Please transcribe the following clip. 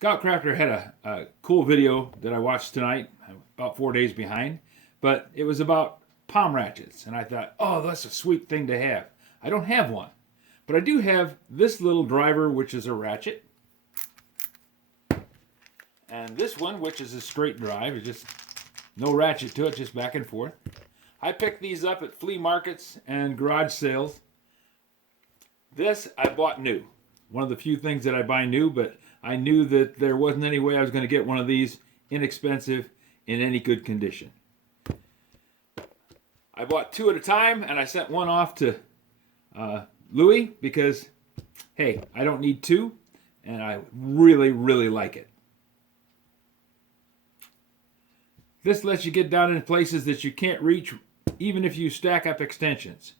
Scoutcrafter had a cool video that I watched tonight, about 4 days behind, but it was about palm ratchets. And I thought, oh, that's a sweet thing to have. I don't have one, but I do have this little driver, which is a ratchet. And this one, which is a straight drive, it's just no ratchet to it, just back and forth. I picked these up at flea markets and garage sales. This I bought new. One of the few things that I buy new, but I knew that there wasn't any way I was going to get one of these inexpensive in any good condition. I bought two at a time, and I sent one off to Louis because, hey, I don't need two, and I really, really like it. This lets you get down in places that you can't reach even if you stack up extensions.